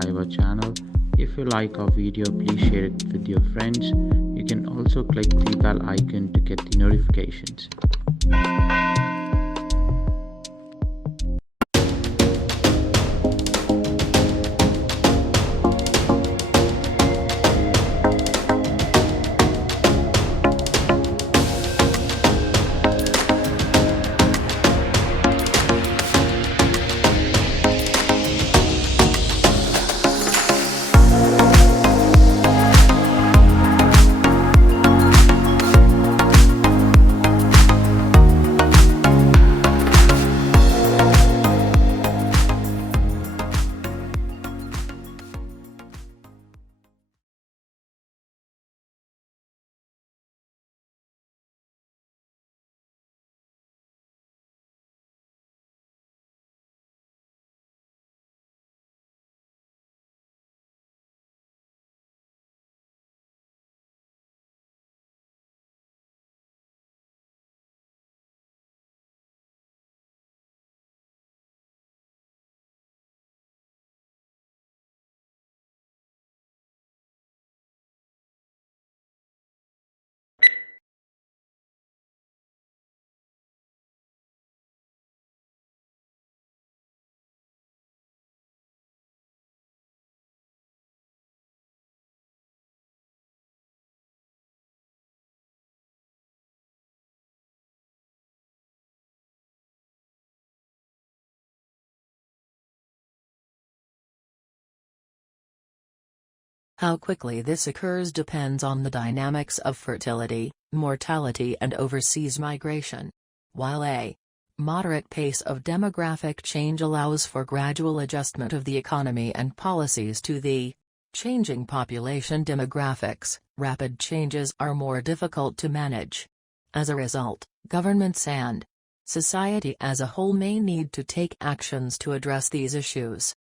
subscribe our channel. If you like our video, please share it with your friends. You can also click the bell icon to get the notifications. How quickly this occurs depends on the dynamics of fertility, mortality and overseas migration. While a moderate pace of demographic change allows for gradual adjustment of the economy and policies to the changing population demographics, rapid changes are more difficult to manage. As a result, governments and society as a whole may need to take actions to address these issues.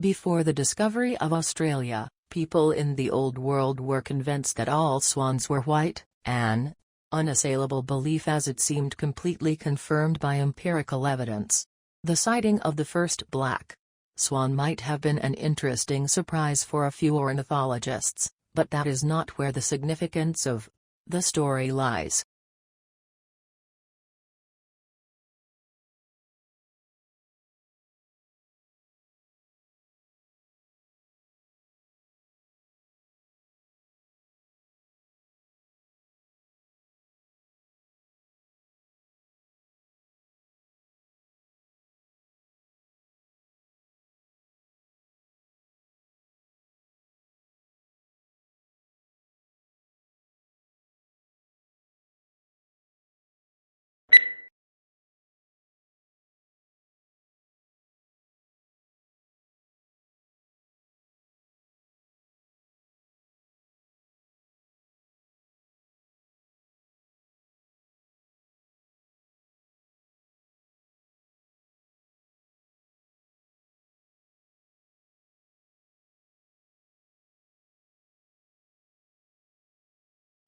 Before the discovery of Australia, people in the Old World were convinced that all swans were white, an unassailable belief as it seemed completely confirmed by empirical evidence. The sighting of the first black swan might have been an interesting surprise for a few ornithologists, but that is not where the significance of the story lies.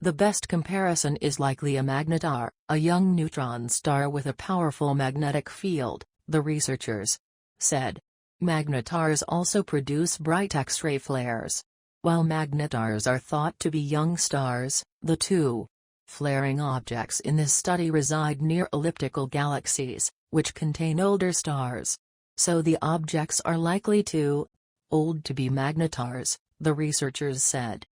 The best comparison is likely a magnetar, a young neutron star with a powerful magnetic field, the researchers said. Magnetars also produce bright X-ray flares. While magnetars are thought to be young stars, the two flaring objects in this study reside near elliptical galaxies, which contain older stars. So the objects are likely too old to be magnetars, the researchers said.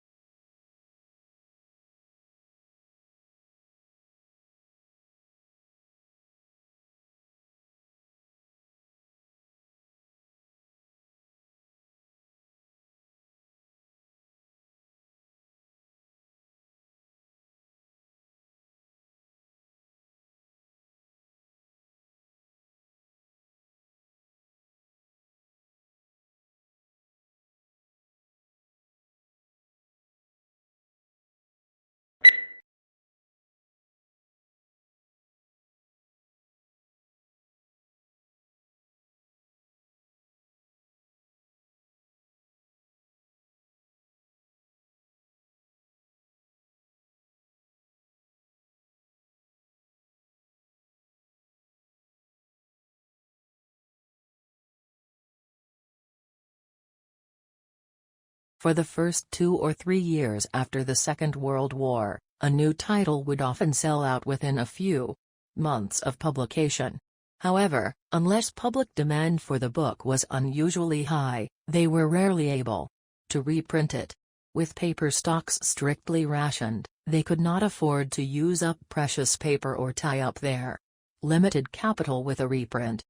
For the first 2 or 3 years after the Second World War, a new title would often sell out within a few months of publication. However, unless public demand for the book was unusually high, they were rarely able to reprint it. With paper stocks strictly rationed, they could not afford to use up precious paper or tie up their limited capital with a reprint.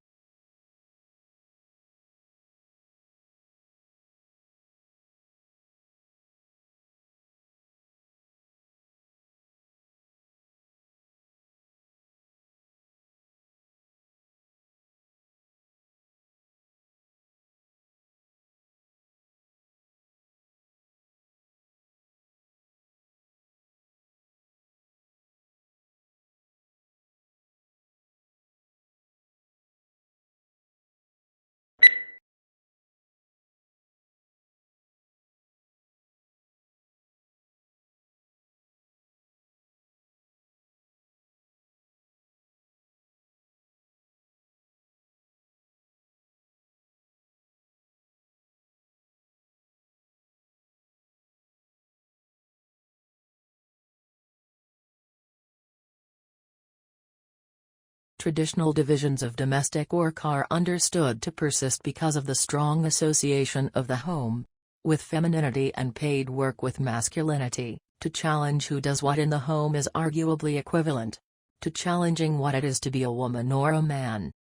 Traditional divisions of domestic work are understood to persist because of the strong association of the home with femininity and paid work with masculinity. To challenge who does what in the home is arguably equivalent to challenging what it is to be a woman or a man.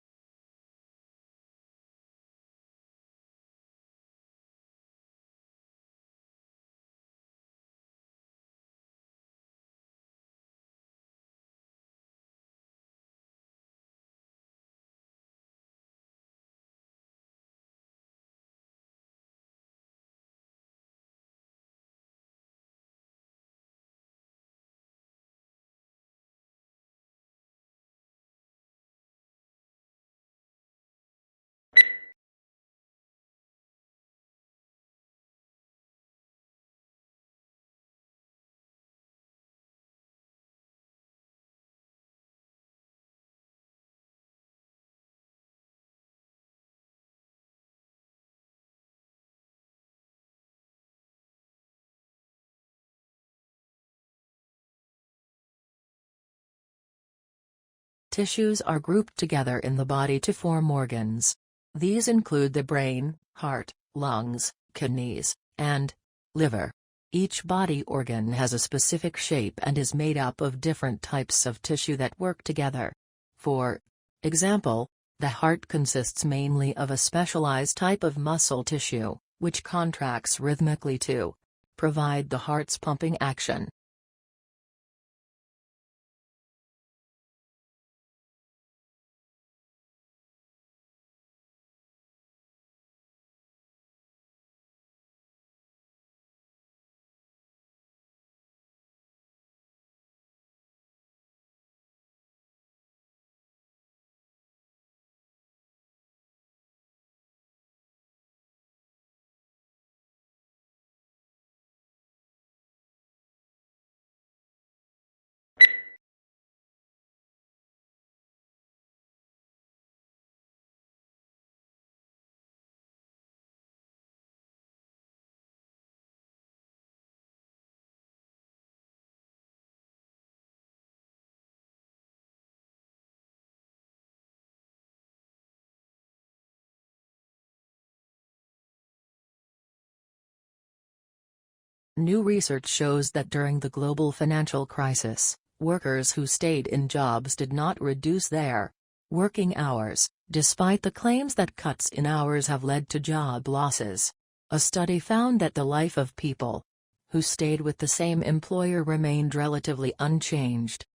Tissues are grouped together in the body to form organs. These include the brain, heart, lungs, kidneys, and liver. Each body organ has a specific shape and is made up of different types of tissue that work together. For example, the heart consists mainly of a specialized type of muscle tissue, which contracts rhythmically to provide the heart's pumping action. New research shows that during the global financial crisis, workers who stayed in jobs did not reduce their working hours, despite the claims that cuts in hours have led to job losses. A study found that the life of people who stayed with the same employer remained relatively unchanged.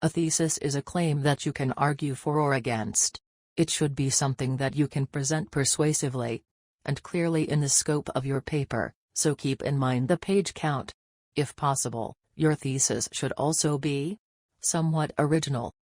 A thesis is a claim that you can argue for or against. It should be something that you can present persuasively and clearly in the scope of your paper, so keep in mind the page count. If possible, your thesis should also be somewhat original.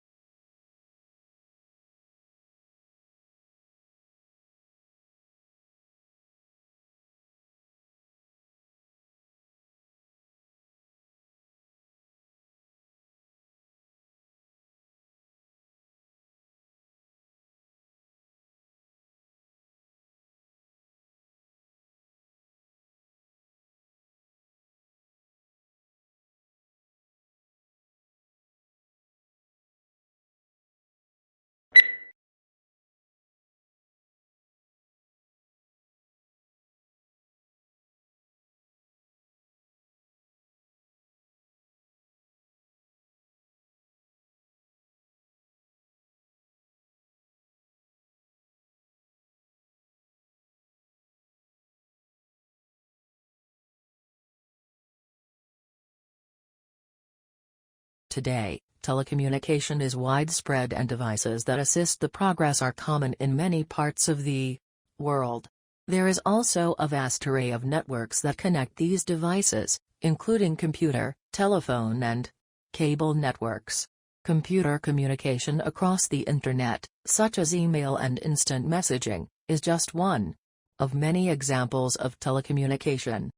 Today, telecommunication is widespread and devices that assist the progress are common in many parts of the world. There is also a vast array of networks that connect these devices, including computer, telephone and cable networks. Computer communication across the Internet, such as email and instant messaging, is just one of many examples of telecommunication.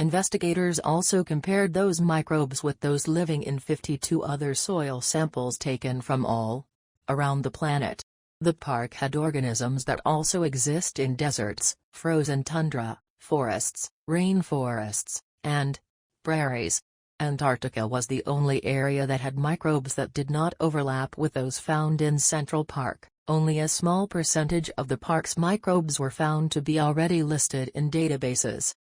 Investigators also compared those microbes with those living in 52 other soil samples taken from all around the planet. The park had organisms that also exist in deserts, frozen tundra, forests, rainforests, and prairies. Antarctica was the only area that had microbes that did not overlap with those found in Central Park. Only a small percentage of the park's microbes were found to be already listed in databases.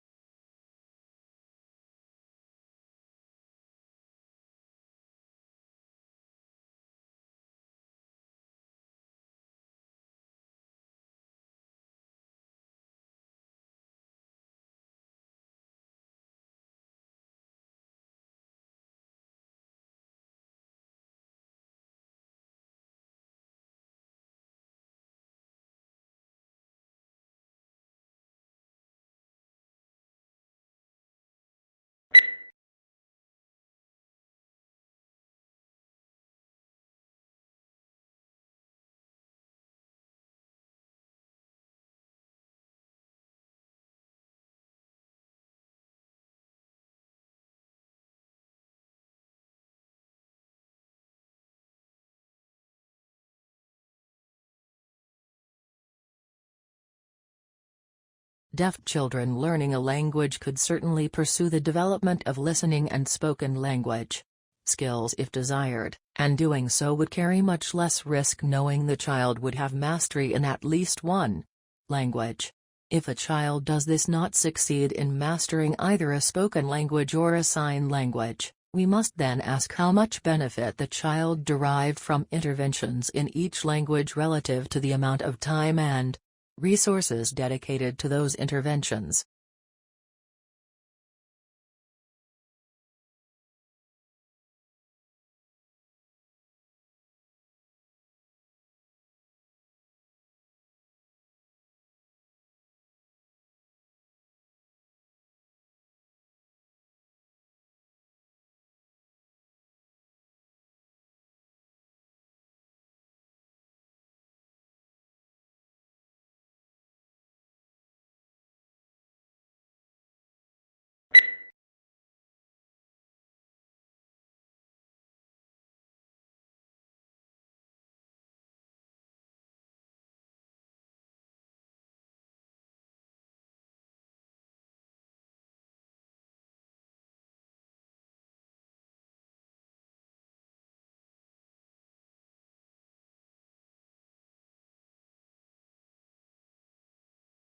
Deaf children learning a language could certainly pursue the development of listening and spoken language skills if desired, and doing so would carry much less risk knowing the child would have mastery in at least one language. If a child does this not succeed in mastering either a spoken language or a sign language, we must then ask how much benefit the child derived from interventions in each language relative to the amount of time and resources dedicated to those interventions.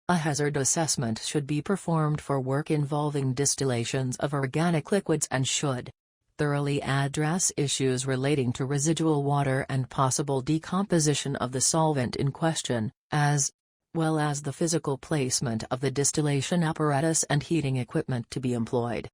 A hazard assessment should be performed for work involving distillations of organic liquids and should thoroughly address issues relating to residual water and possible decomposition of the solvent in question, as well as the physical placement of the distillation apparatus and heating equipment to be employed.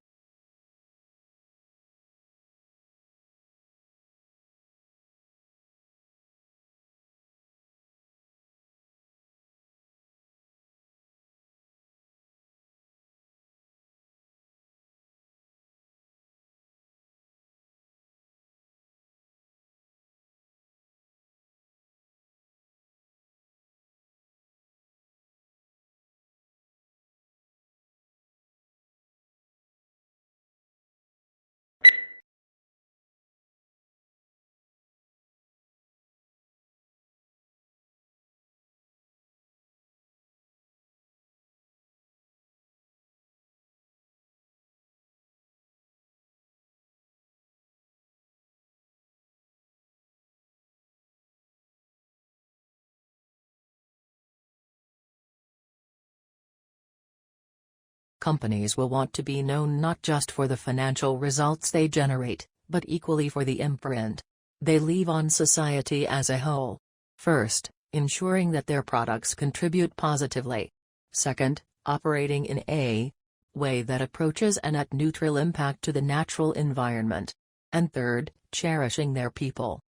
Companies will want to be known not just for the financial results they generate, but equally for the imprint they leave on society as a whole. First, ensuring that their products contribute positively. Second, operating in a way that approaches a net neutral impact to the natural environment. And third, cherishing their people.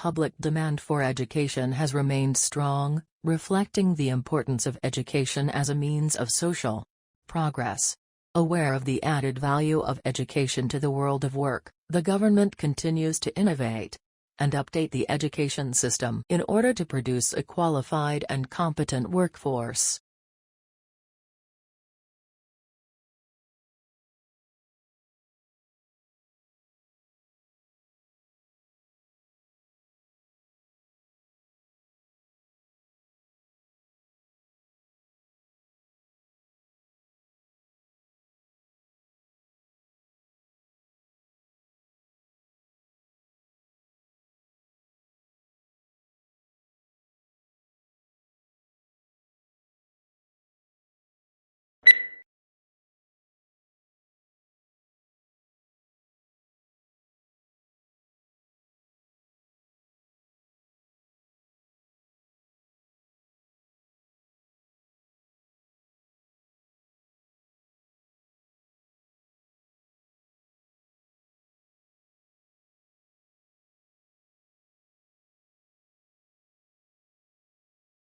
Public demand for education has remained strong, reflecting the importance of education as a means of social progress. Aware of the added value of education to the world of work, the government continues to innovate and update the education system in order to produce a qualified and competent workforce.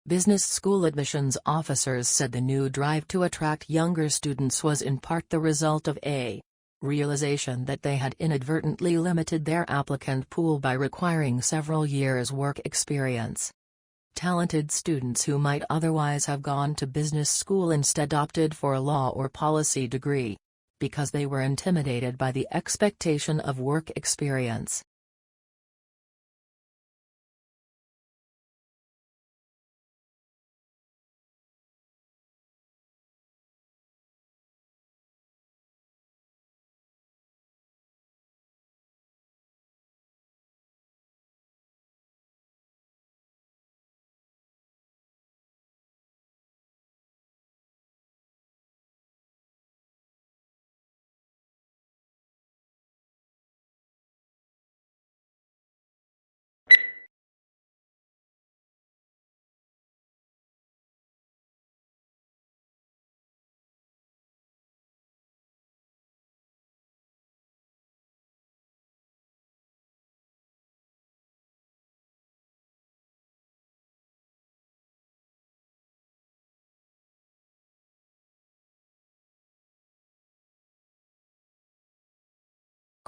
Business school admissions officers said the new drive to attract younger students was in part the result of a realization that they had inadvertently limited their applicant pool by requiring several years' work experience. Talented students who might otherwise have gone to business school instead opted for a law or policy degree, because they were intimidated by the expectation of work experience.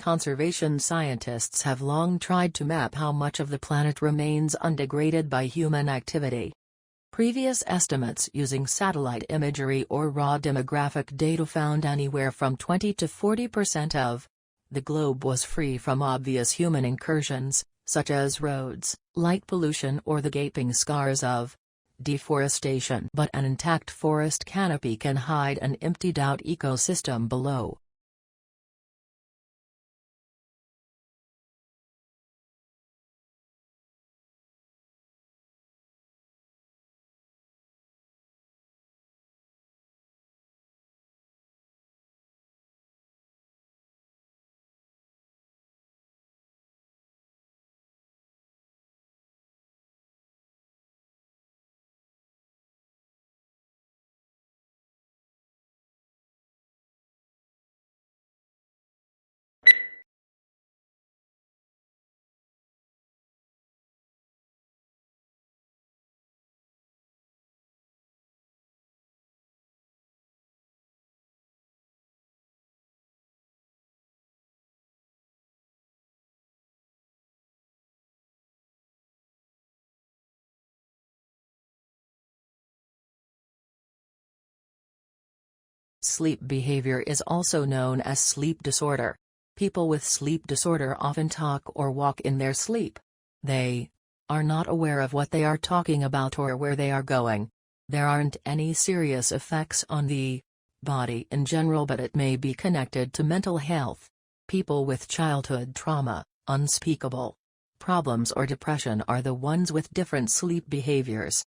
Conservation scientists have long tried to map how much of the planet remains undegraded by human activity. Previous estimates using satellite imagery or raw demographic data found anywhere from 20 to 40% of the globe was free from obvious human incursions, such as roads, light pollution or the gaping scars of deforestation. But an intact forest canopy can hide an emptied-out ecosystem below. Sleep behavior is also known as sleep disorder. People with sleep disorder often talk or walk in their sleep. They are not aware of what they are talking about or where they are going. There aren't any serious effects on the body in general, but it may be connected to mental health. People with childhood trauma, unspeakable problems or depression are the ones with different sleep behaviors.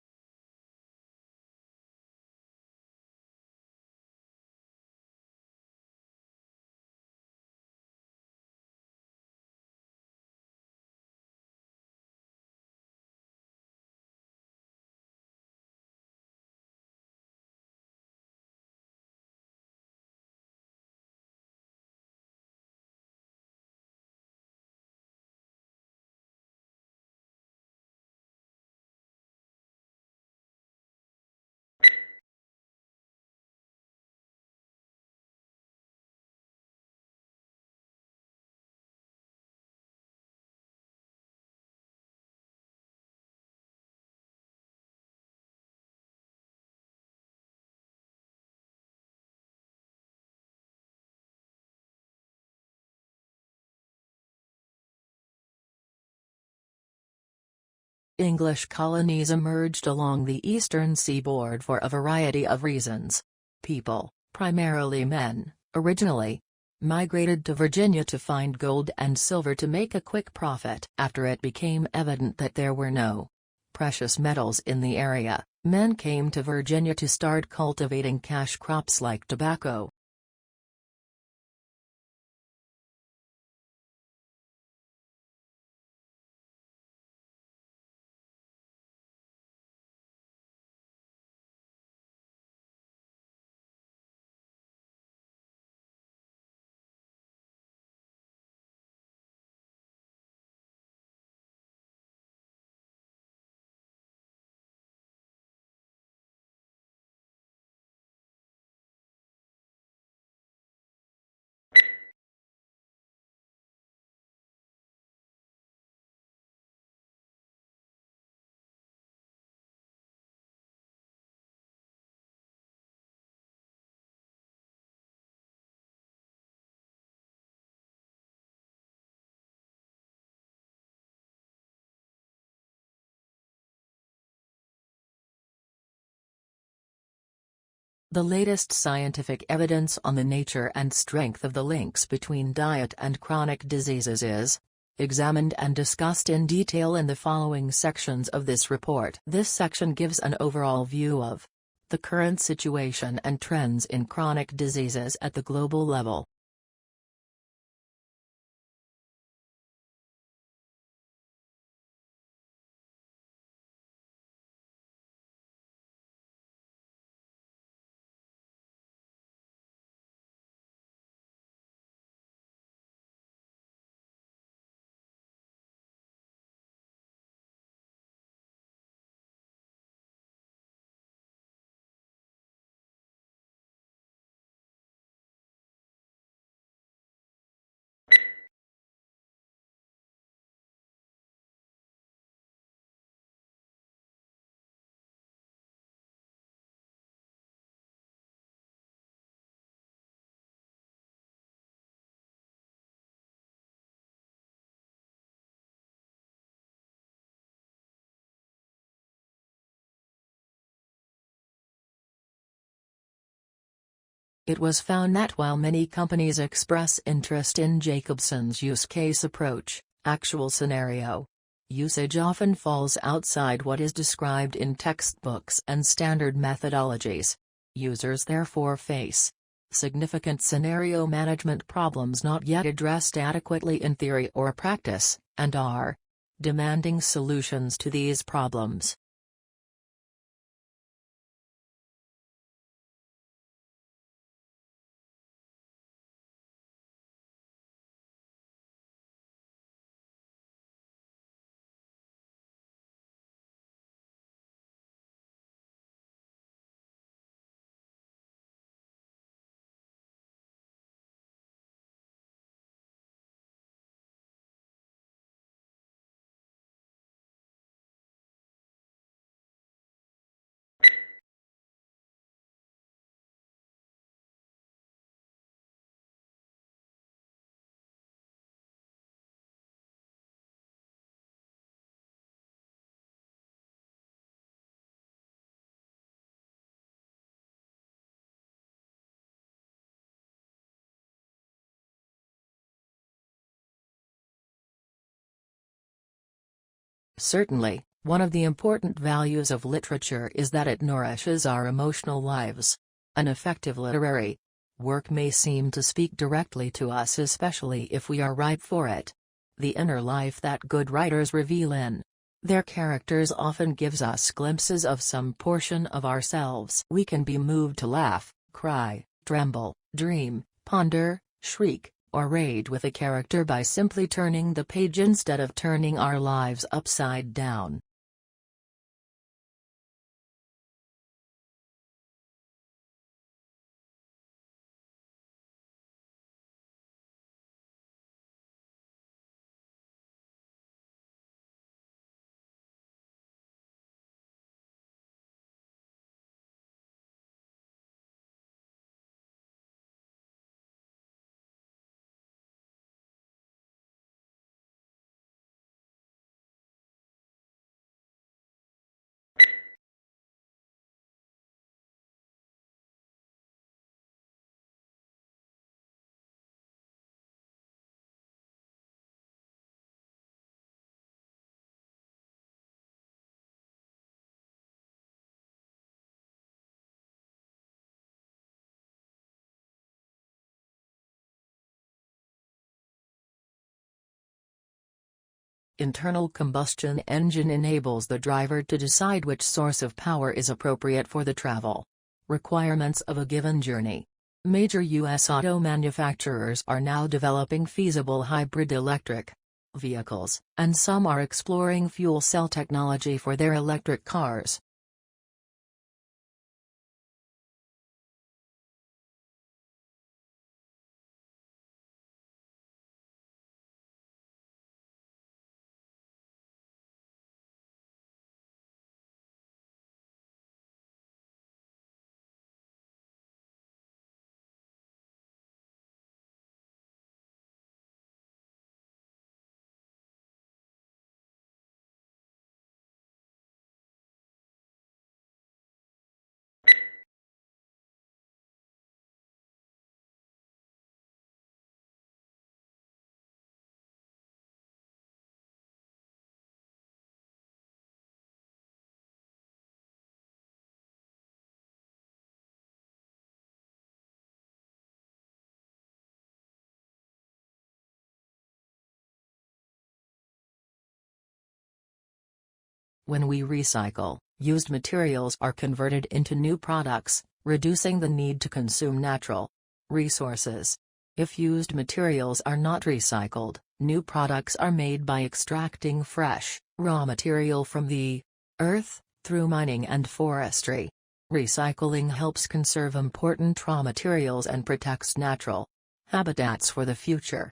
English colonies emerged along the eastern seaboard for a variety of reasons. People, primarily men, originally migrated to Virginia to find gold and silver to make a quick profit. After it became evident that there were no precious metals in the area, men came to Virginia to start cultivating cash crops like tobacco. The latest scientific evidence on the nature and strength of the links between diet and chronic diseases is examined and discussed in detail in the following sections of this report. This section gives an overall view of the current situation and trends in chronic diseases at the global level. It was found that while many companies express interest in Jacobson's use case approach, actual scenario usage often falls outside what is described in textbooks and standard methodologies. Users therefore face significant scenario management problems not yet addressed adequately in theory or practice, and are demanding solutions to these problems. Certainly, one of the important values of literature is that it nourishes our emotional lives. An effective literary work may seem to speak directly to us, especially if we are ripe for it. The inner life that good writers reveal in their characters often gives us glimpses of some portion of ourselves. We can be moved to laugh, cry, tremble, dream, ponder, shriek, or rage with a character by simply turning the page instead of turning our lives upside down. Internal combustion engine enables the driver to decide which source of power is appropriate for the travel requirements of a given journey. Major U.S. auto manufacturers are now developing feasible hybrid electric vehicles, and some are exploring fuel cell technology for their electric cars. When we recycle, used materials are converted into new products, reducing the need to consume natural resources. If used materials are not recycled, new products are made by extracting fresh, raw material from the earth, through mining and forestry. Recycling helps conserve important raw materials and protects natural habitats for the future.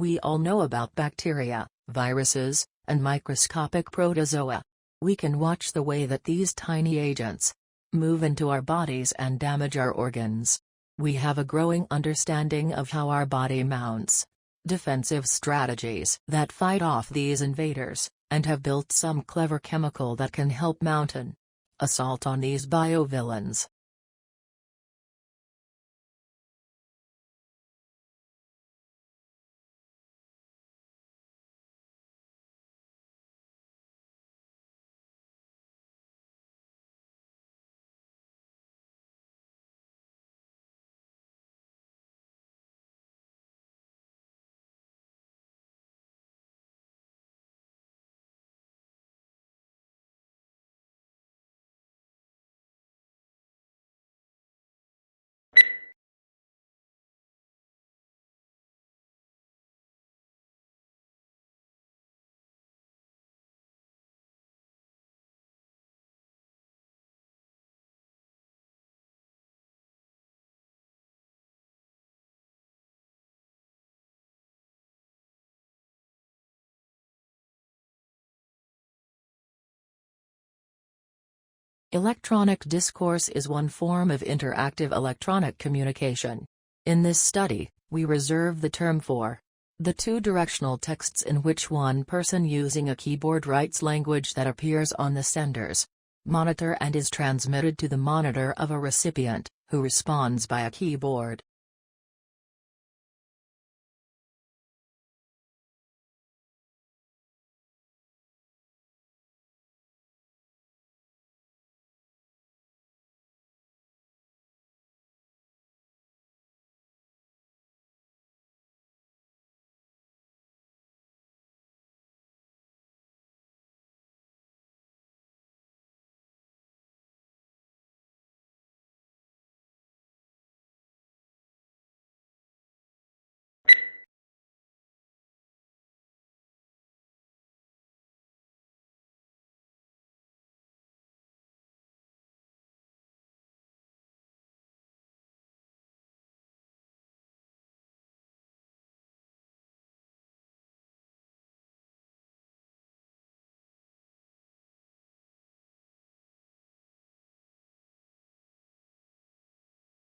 We all know about bacteria, viruses, and microscopic protozoa. We can watch the way that these tiny agents move into our bodies and damage our organs. We have a growing understanding of how our body mounts defensive strategies that fight off these invaders, and have built some clever chemical that can help mount an assault on these biovillains. Electronic discourse is one form of interactive electronic communication. In this study, we reserve the term for the two-directional texts in which one person using a keyboard writes language that appears on the sender's monitor and is transmitted to the monitor of a recipient, who responds by a keyboard.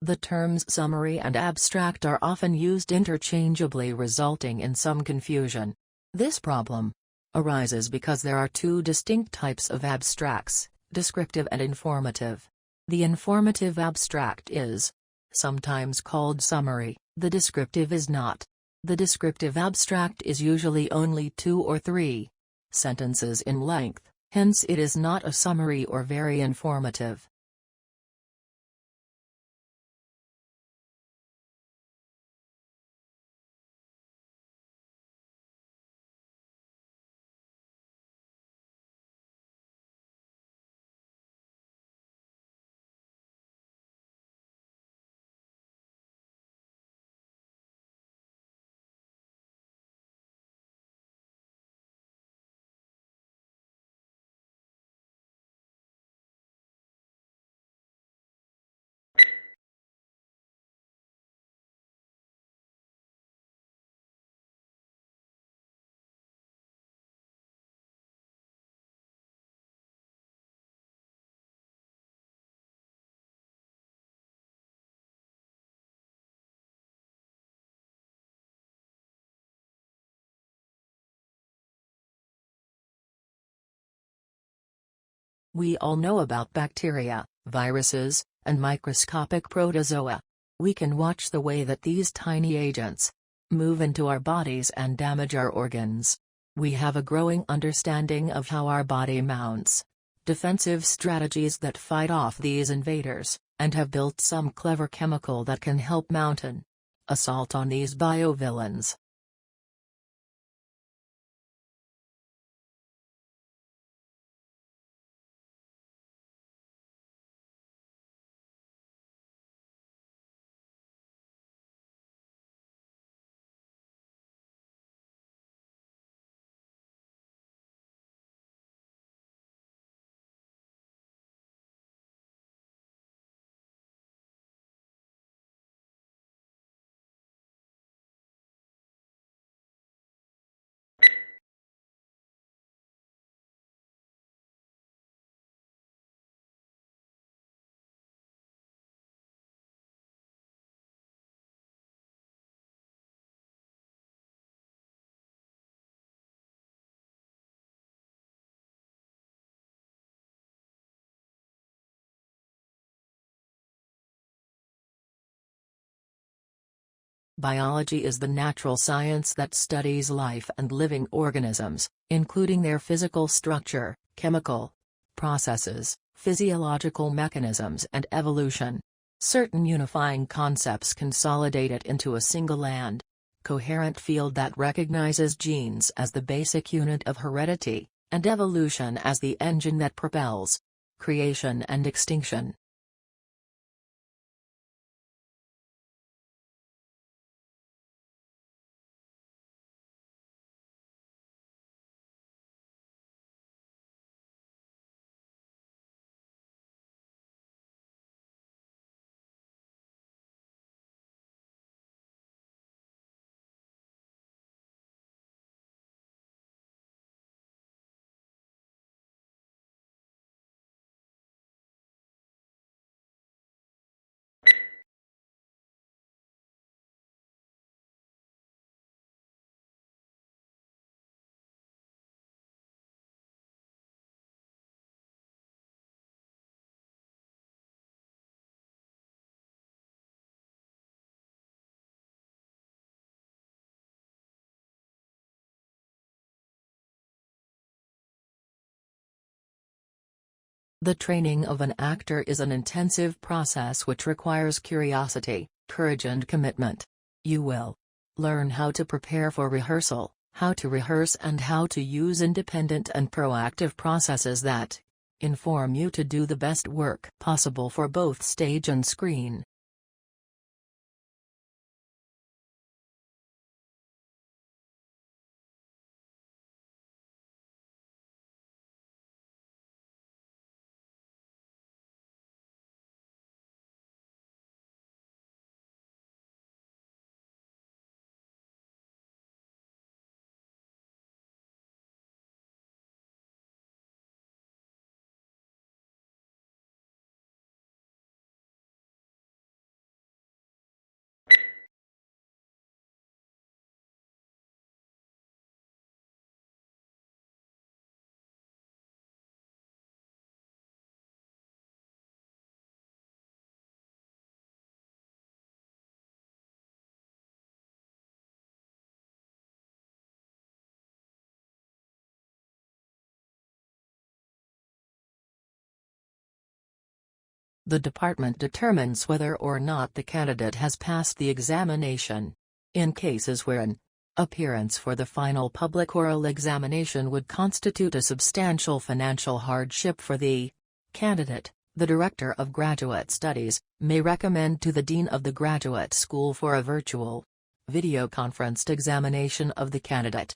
The terms summary and abstract are often used interchangeably, resulting in some confusion. This problem arises because there are two distinct types of abstracts, descriptive and informative. The informative abstract is sometimes called summary, the descriptive is not. The descriptive abstract is usually only 2 or 3 sentences in length, hence it is not a summary or very informative. We all know about bacteria, viruses, and microscopic protozoa. We can watch the way that these tiny agents move into our bodies and damage our organs. We have a growing understanding of how our body mounts defensive strategies that fight off these invaders, and have built some clever chemical that can help mount an assault on these biovillains. Biology is the natural science that studies life and living organisms, including their physical structure, chemical processes, physiological mechanisms and evolution. Certain unifying concepts consolidate it into a single and coherent field that recognizes genes as the basic unit of heredity, and evolution as the engine that propels creation and extinction. The training of an actor is an intensive process which requires curiosity, courage and commitment. You will learn how to prepare for rehearsal, how to rehearse and how to use independent and proactive processes that inform you to do the best work possible for both stage and screen. The department determines whether or not the candidate has passed the examination. In cases where an appearance for the final public oral examination would constitute a substantial financial hardship for the candidate, the Director of Graduate Studies may recommend to the Dean of the Graduate School for a virtual, video-conferenced examination of the candidate.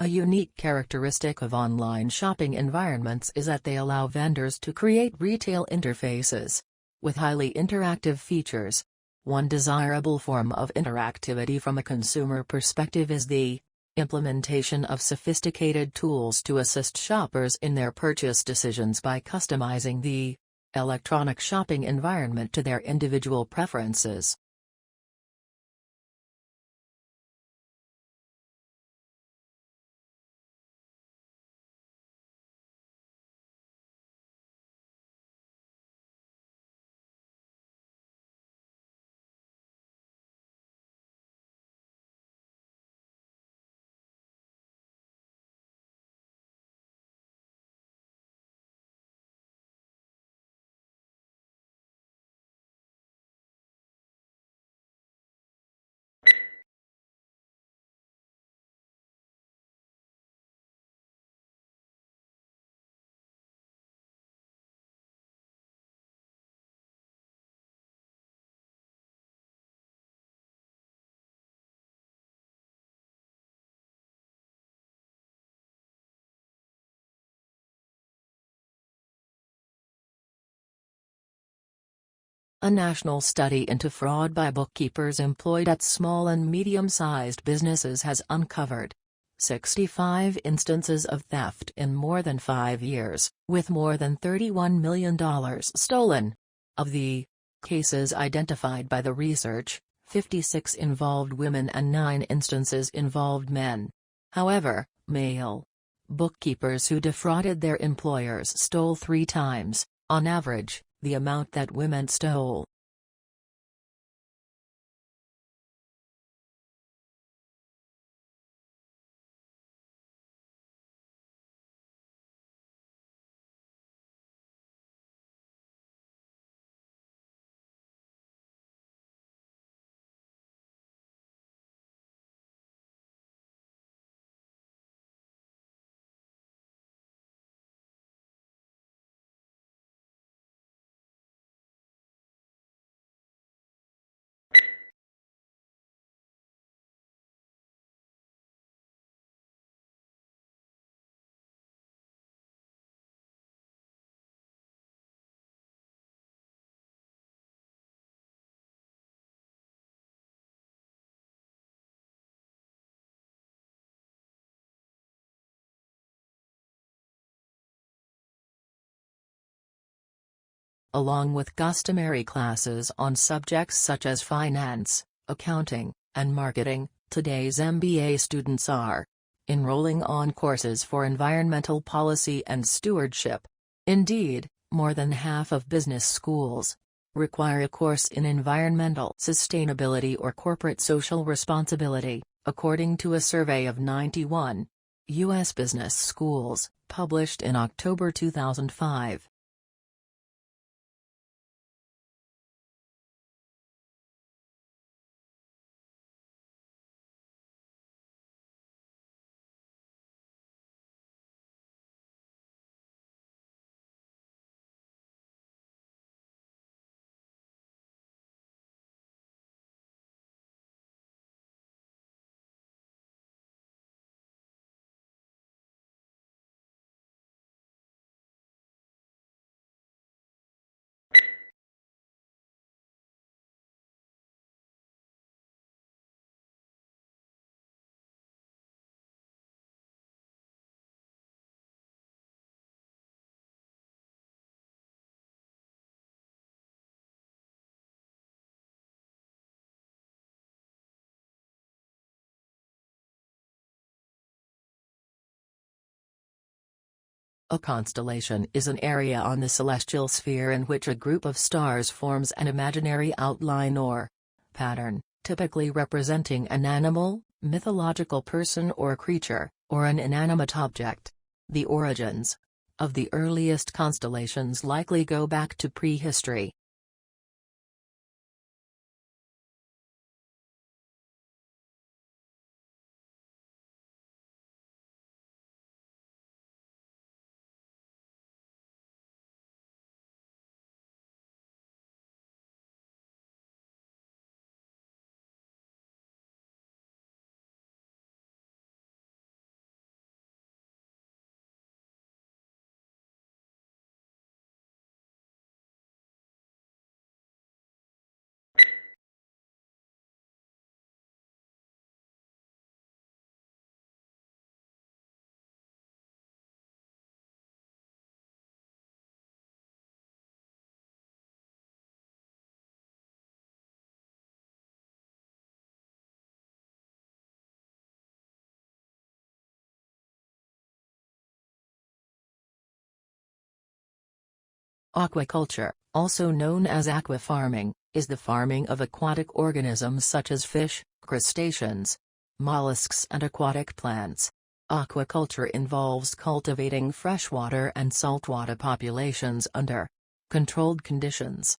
A unique characteristic of online shopping environments is that they allow vendors to create retail interfaces with highly interactive features. One desirable form of interactivity from a consumer perspective is the implementation of sophisticated tools to assist shoppers in their purchase decisions by customizing the electronic shopping environment to their individual preferences. A national study into fraud by bookkeepers employed at small and medium-sized businesses has uncovered 65 instances of theft in more than 5 years, with more than $31 million stolen. Of the cases identified by the research, 56 involved women and 9 instances involved men. However, male bookkeepers who defrauded their employers stole 3 times, on average, the amount that women stole. Along with customary classes on subjects such as finance, accounting, and marketing, today's MBA students are enrolling on courses for environmental policy and stewardship. Indeed, more than half of business schools require a course in environmental sustainability or corporate social responsibility, according to a survey of 91 U.S. business schools, published in October 2005. A constellation is an area on the celestial sphere in which a group of stars forms an imaginary outline or pattern, typically representing an animal, mythological person or creature, or an inanimate object. The origins of the earliest constellations likely go back to prehistory. Aquaculture, also known as aquafarming, is the farming of aquatic organisms such as fish, crustaceans, mollusks and aquatic plants. Aquaculture involves cultivating freshwater and saltwater populations under controlled conditions.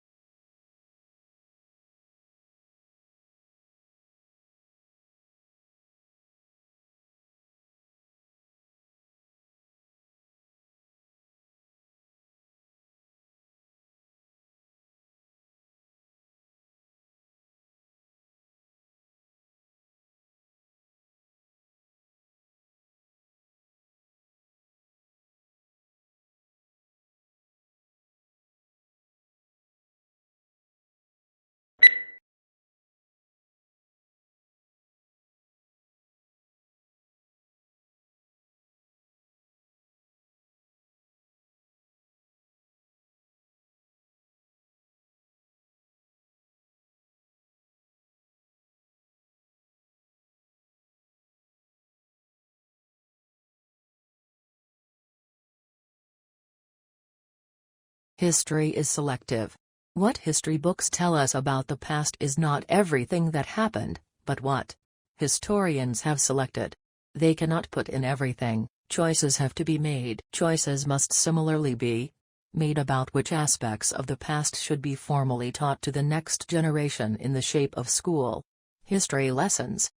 History is selective. What history books tell us about the past is not everything that happened, but what historians have selected. They cannot put in everything. Choices have to be made. Choices must similarly be made about which aspects of the past should be formally taught to the next generation in the shape of school history lessons.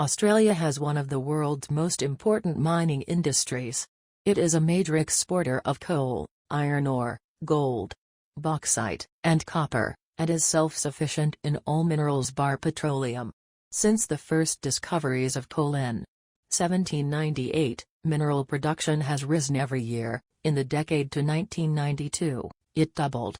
Australia has one of the world's most important mining industries. It is a major exporter of coal, iron ore, gold, bauxite, and copper, and is self-sufficient in all minerals bar petroleum. Since the first discoveries of coal in 1798, mineral production has risen every year. In the decade to 1992, it doubled.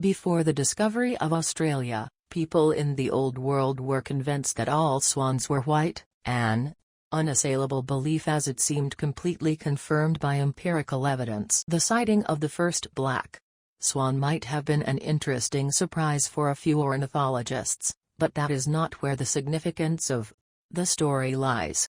Before the discovery of Australia, people in the Old World were convinced that all swans were white, an unassailable belief as it seemed completely confirmed by empirical evidence. The sighting of the first black swan might have been an interesting surprise for a few ornithologists, but that is not where the significance of the story lies.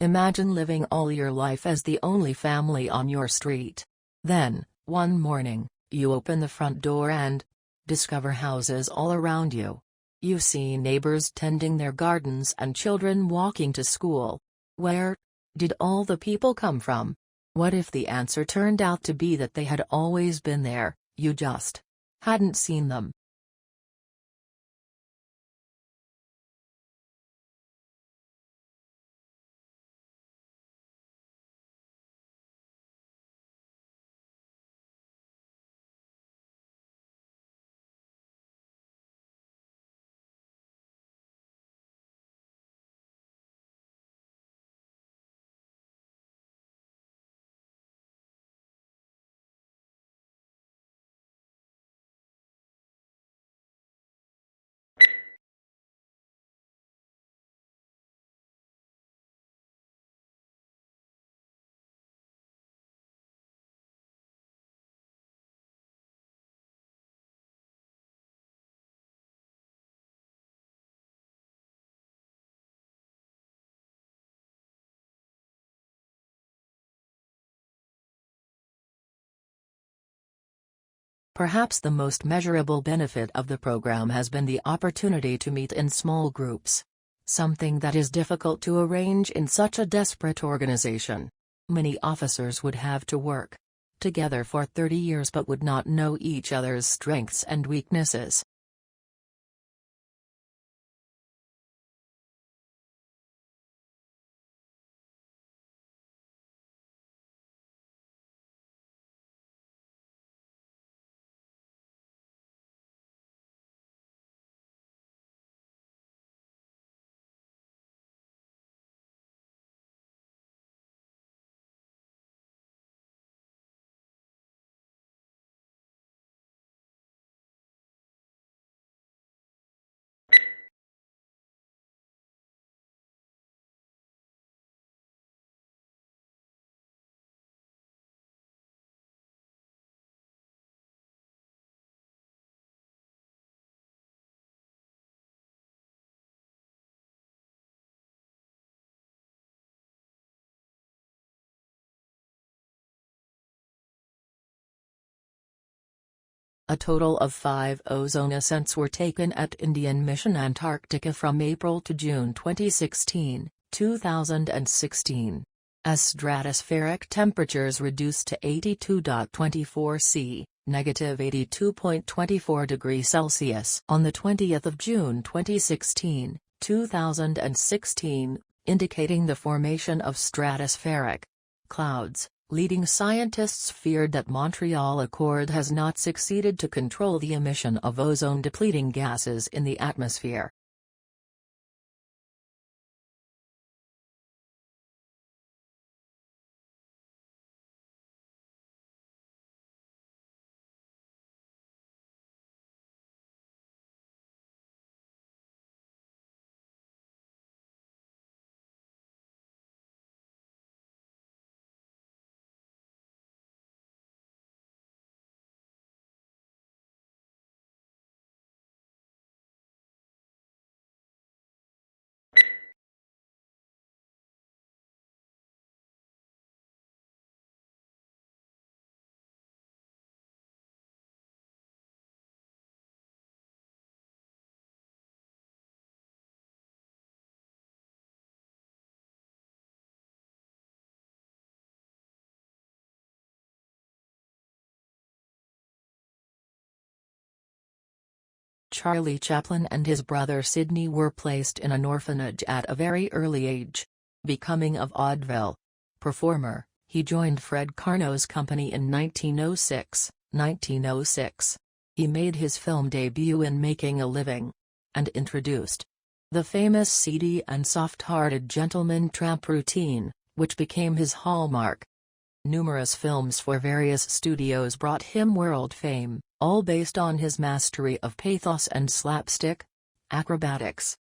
Imagine living all your life as the only family on your street. Then, one morning, you open the front door and discover houses all around you. You see neighbors tending their gardens and children walking to school. Where did all the people come from? What if the answer turned out to be that they had always been there, you just hadn't seen them? Perhaps the most measurable benefit of the program has been the opportunity to meet in small groups. Something that is difficult to arrange in such a desperate organization. Many officers would have to work together for 30 years but would not know each other's strengths and weaknesses. A total of 5 ozone ascents were taken at Indian Mission Antarctica from April to June 2016. As stratospheric temperatures reduced to 82.24 C, negative 82.24 degrees Celsius on the 20th of June 2016, indicating the formation of stratospheric clouds. Leading scientists feared that Montreal Accord has not succeeded to control the emission of ozone-depleting gases in the atmosphere. Charlie Chaplin and his brother Sidney were placed in an orphanage at a very early age. Becoming a vaudeville performer, he joined Fred Karno's company in 1906. He made his film debut in Making a Living, and introduced the famous seedy and soft-hearted gentleman tramp routine, which became his hallmark. Numerous films for various studios brought him world fame, all based on his mastery of pathos and slapstick acrobatics.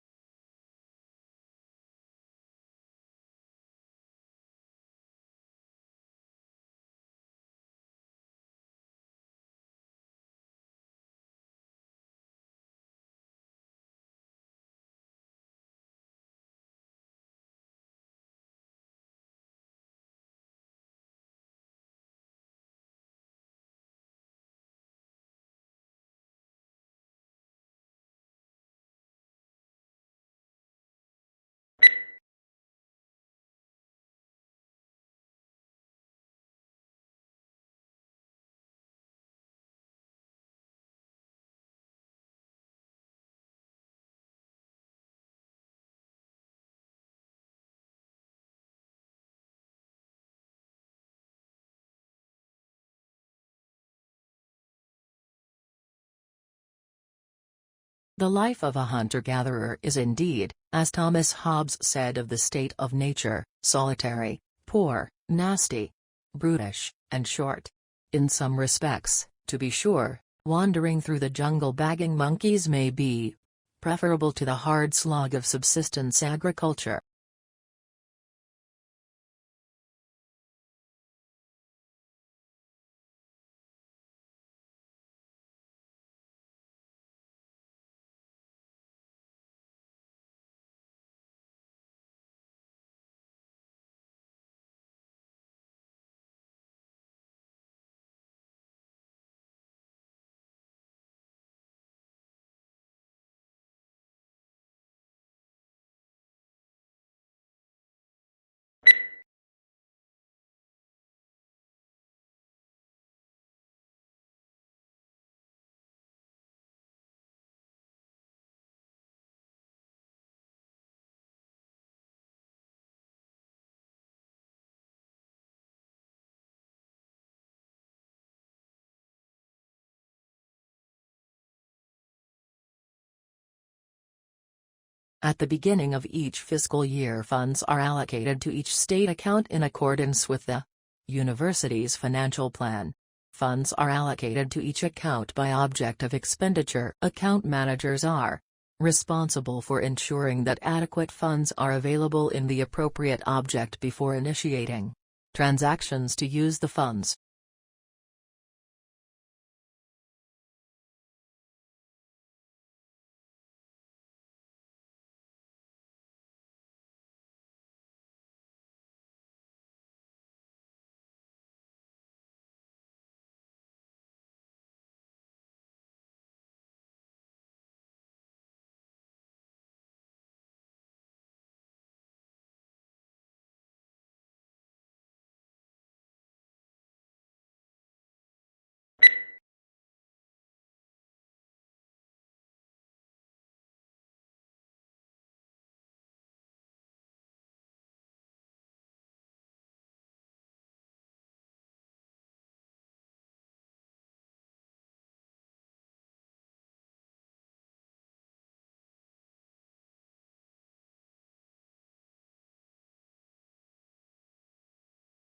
The life of a hunter-gatherer is indeed, as Thomas Hobbes said of the state of nature, solitary, poor, nasty, brutish, and short. In some respects, to be sure, wandering through the jungle bagging monkeys may be preferable to the hard slog of subsistence agriculture. At the beginning of each fiscal year, funds are allocated to each state account in accordance with the university's financial plan. Funds are allocated to each account by object of expenditure. Account managers are responsible for ensuring that adequate funds are available in the appropriate object before initiating transactions to use the funds.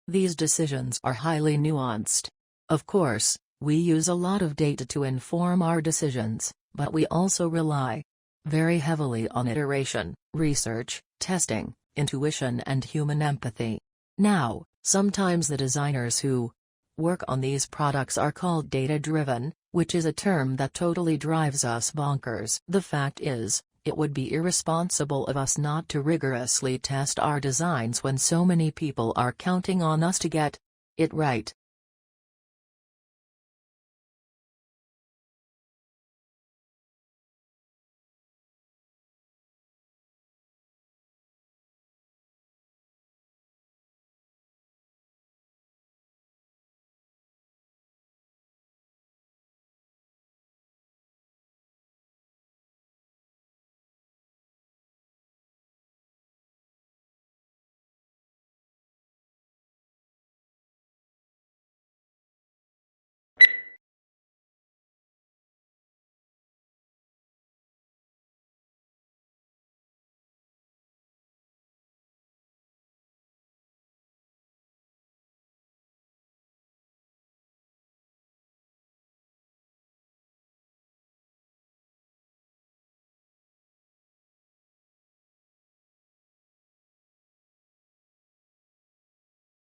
These decisions are highly nuanced. Of course, we use a lot of data to inform our decisions, but we also rely very heavily on iteration, research, testing, intuition, and human empathy. Now, sometimes the designers who work on these products are called data-driven, which is a term that totally drives us bonkers. The fact is, it would be irresponsible of us not to rigorously test our designs when so many people are counting on us to get it right.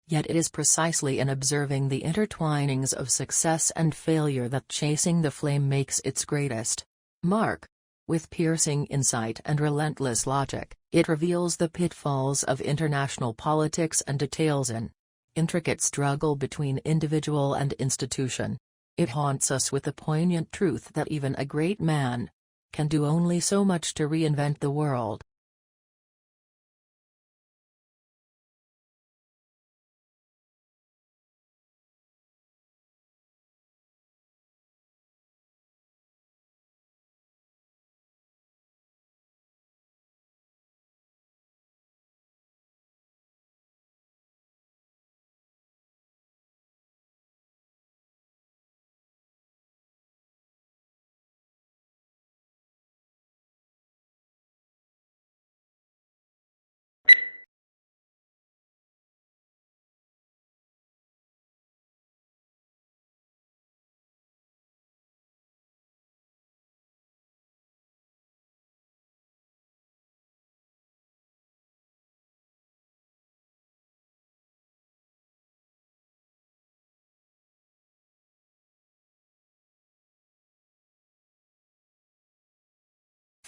Yet it is precisely in observing the intertwinings of success and failure that Chasing the Flame makes its greatest mark. With piercing insight and relentless logic, it reveals the pitfalls of international politics and details an intricate struggle between individual and institution. It haunts us with the poignant truth that even a great man can do only so much to reinvent the world.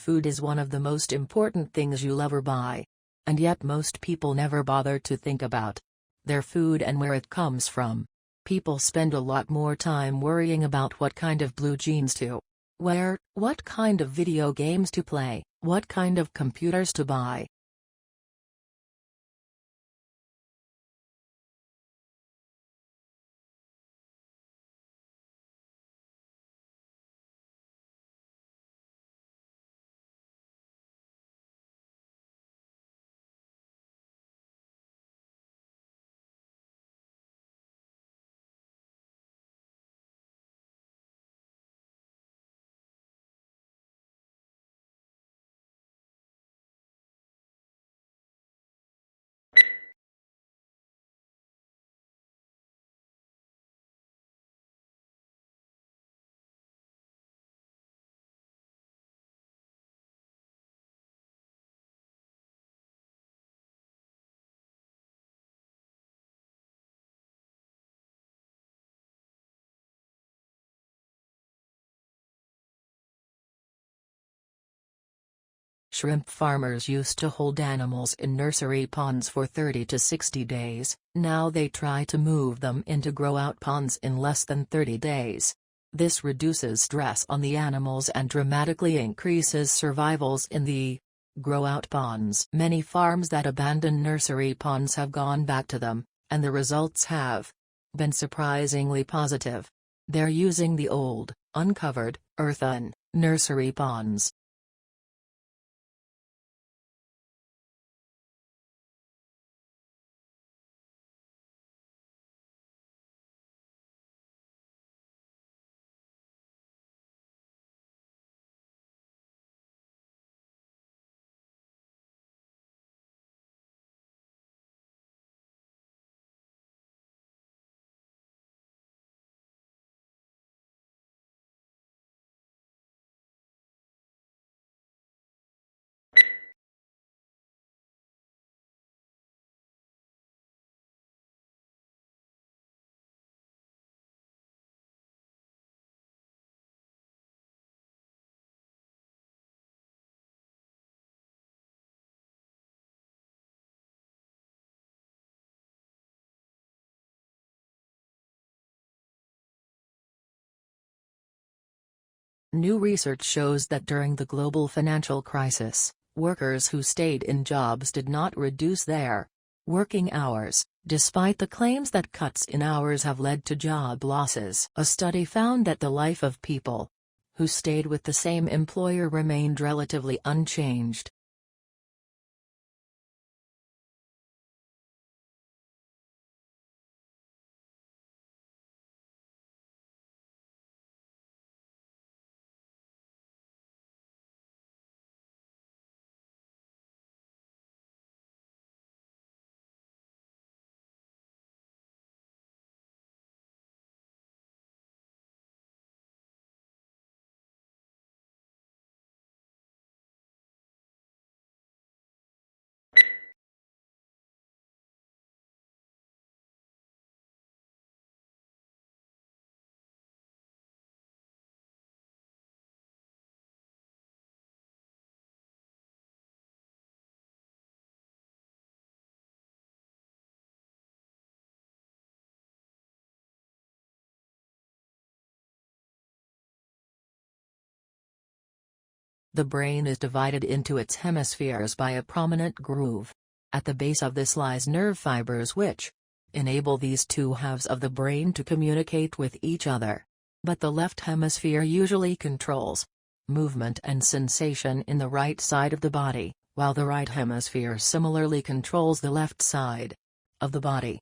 Food is one of the most important things you'll ever buy. And yet most people never bother to think about their food and where it comes from. People spend a lot more time worrying about what kind of blue jeans to wear, what kind of video games to play, what kind of computers to buy. Shrimp farmers used to hold animals in nursery ponds for 30 to 60 days, now they try to move them into grow-out ponds in less than 30 days. This reduces stress on the animals and dramatically increases survivals in the grow-out ponds. Many farms that abandon nursery ponds have gone back to them, and the results have been surprisingly positive. They're using the old, uncovered, earthen nursery ponds. New research shows that during the global financial crisis, workers who stayed in jobs did not reduce their working hours, despite the claims that cuts in hours have led to job losses. A study found that the life of people who stayed with the same employer remained relatively unchanged. The brain is divided into its hemispheres by a prominent groove. At the base of this lies nerve fibers which enable these two halves of the brain to communicate with each other. But the left hemisphere usually controls movement and sensation in the right side of the body, while the right hemisphere similarly controls the left side of the body.